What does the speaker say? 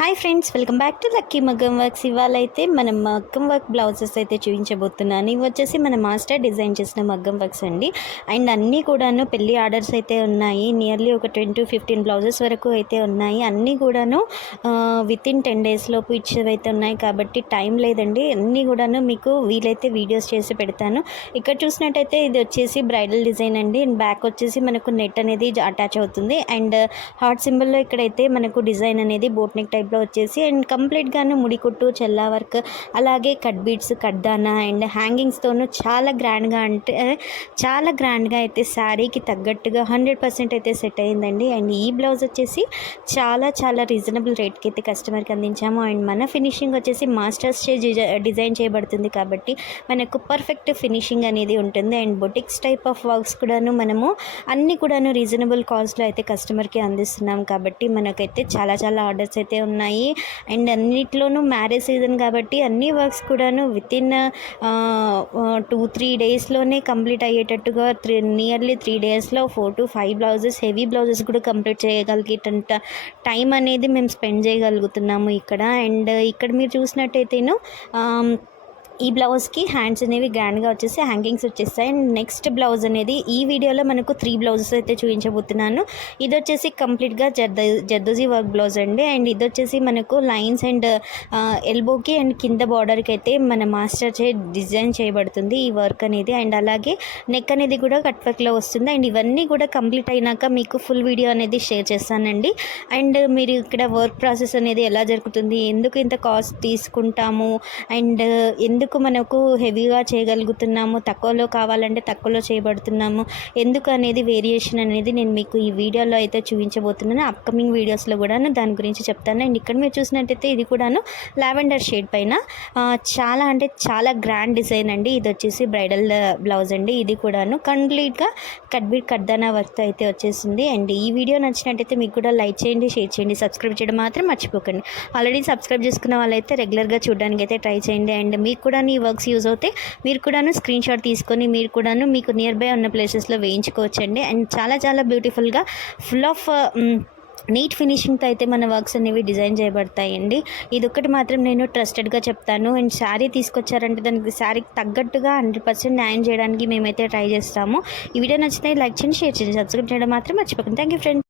Hi friends, welcome back to lucky మగ్గం works. ఇవాళ అయితే మనం మగ్గం వర్క్ బ్లౌజెస్ అయితే చూపించబోతున్నాను. ఇవి వచ్చేసి మన మాస్టర్ డిజైన్ చేసిన మగ్గం వర్క్స్ అండి. అండ్ అన్నీ కూడాను పెళ్ళి ఆర్డర్స్ అయితే ఉన్నాయి. నియర్లీ ఒక 10 to 15 బ్లౌజెస్ వరకు అయితే ఉన్నాయి. అన్నీ కూడాను వితిన్ 10 days లోపు ఇచ్చేవి అయితే ఉన్నాయి. కాబట్టి టైం లేదండి. అన్నీ కూడాను మీకు వీలైతే వీడియోస్ చేసి పెడతాను. ఇక్కడ చూసినట్టయితే ఇది వచ్చేసి బ్రైడల్ డిజైన్ అండి. అండ్ బ్యాక్ వచ్చేసి మనకు నెట్ అనేది అటాచ్ అవుతుంది. అండ్ హార్ట్ సింబల్లో ఇక్కడైతే మనకు డిజైన్ అనేది బోట్ నెక్ టైప్లో వచ్చేసి అండ్ కంప్లీట్గాను ముడికుట్టు, చెల్లా వర్క్, అలాగే కట్ బీడ్స్, కడ్దానా అండ్ హ్యాంగింగ్స్తోనూ చాలా గ్రాండ్గా అయితే శారీకి తగ్గట్టుగా 100% అయితే సెట్ అయిందండి. అండ్ ఈ బ్లౌజ్ వచ్చేసి చాలా రీజనబుల్ రేట్కి అయితే కస్టమర్కి అందించాము. అండ్ మన ఫినిషింగ్ వచ్చేసి మాస్టర్స్ డిజైన్ చేయబడుతుంది కాబట్టి మనకు పర్ఫెక్ట్ ఫినిషింగ్ అనేది ఉంటుంది. And boutiques type of works కూడాను మనము అన్నీ కూడాను రీజనబుల్ కాస్ట్లో అయితే కస్టమర్కి అందిస్తున్నాం. కాబట్టి మనకైతే చాలా ఆర్డర్స్ అయితే ఉన్నాయి. అండ్ అన్నిట్లోనూ మ్యారేజ్ సీజన్ కాబట్టి అన్ని వర్క్స్ కూడాను వితిన్ 2-3 డేస్లోనే కంప్లీట్ అయ్యేటట్టుగా నియర్లీ 3 daysలో 4 to 5 బ్లౌజెస్, హెవీ బ్లౌజెస్ కూడా కంప్లీట్ చేయగలిగేటంత టైం అనేది మేము స్పెండ్ చేయగలుగుతున్నాము ఇక్కడ. అండ్ ఇక్కడ మీరు చూసినట్టయితేను ఈ బ్లౌజ్కి హ్యాండ్స్ అనేవి గ్రాండ్గా వచ్చేసి హ్యాంగింగ్స్ వచ్చేస్తాయి. అండ్ నెక్స్ట్ బ్లౌజ్ అనేది ఈ వీడియోలో మనకు 3 బ్లౌజెస్ అయితే చూపించబోతున్నాను. ఇది వచ్చేసి కంప్లీట్గా జర్దోజీ వర్క్ బ్లౌజ్ అండి. అండ్ ఇది వచ్చేసి మనకు లైన్స్ అండ్ ఎల్బోకి అండ్ కింద బార్డర్కి అయితే మన మాస్టర్ డిజైన్ చేయబడుతుంది ఈ వర్క్ అనేది. అండ్ అలాగే నెక్ అనేది కూడా కట్ వర్క్లో వస్తుంది. అండ్ ఇవన్నీ కూడా కంప్లీట్ అయినాక మీకు ఫుల్ వీడియో అనేది షేర్ చేస్తానండి. అండ్ మీరు ఇక్కడ వర్క్ ప్రాసెస్ అనేది ఎలా జరుగుతుంది, ఎందుకు ఇంత కాస్ట్ తీసుకుంటాము, అండ్ ఎందుకు మనకు హెవీగా చేయగలుగుతున్నాము, తక్కువలో కావాలంటే తక్కువలో చేయబడుతున్నాము, ఎందుకు అనేది వేరియేషన్ అనేది నేను మీకు ఈ వీడియోలో అయితే చూపించబోతున్నాను. అప్కమింగ్ వీడియోస్లో కూడా దాని గురించి చెప్తాను. అండ్ ఇక్కడ మీరు చూసినట్టయితే ఇది కూడాను లావెండర్ షేడ్ పైన చాలా గ్రాండ్ డిజైన్ అండి. ఇది వచ్చేసి బ్రైడల్ బ్లౌజ్ అండి. ఇది కూడాను కంప్లీట్గా కడ్దానా వర్క్తో అయితే వచ్చేసింది. అండ్ ఈ వీడియో నచ్చినట్టయితే మీకు కూడా లైక్ చేయండి, షేర్ చేయండి, సబ్స్క్రైబ్ చేయడం మాత్రం మర్చిపోకండి. ఆల్రెడీ సబ్స్క్రైబ్ చేసుకున్న వాళ్ళైతే రెగ్యులర్గా చూడడానికి అయితే ట్రై చేయండి. అండ్ మీకు కూడా ఈ వర్క్స్ యూజ్ అవుతాయి. మీరు కూడాను స్క్రీన్ షాట్ తీసుకొని మీరు కూడాను మీకు నియర్ బై ఉన్న ప్లేసెస్లో వేయించుకోవచ్చండి. అండ్ చాలా బ్యూటిఫుల్గా ఫుల్ ఆఫ్ నీట్ ఫినిషింగ్తో అయితే మన వర్క్స్ అనేవి డిజైన్ చేయబడతాయండి. ఇది ఒకటి మాత్రం నేను ట్రస్టెడ్గా చెప్తాను. అండ్ శారీ తీసుకొచ్చారంటే దానికి శారీకి తగ్గట్టుగా 100% న్యాయం చేయడానికి మేమైతే ట్రై చేస్తాము. ఈ వీడియో నచ్చితే లైక్ చేయండి, షేర్ చేయండి, సబ్స్క్రైబ్ చేయడం మాత్రం మర్చిపోకండి. Thank you friends.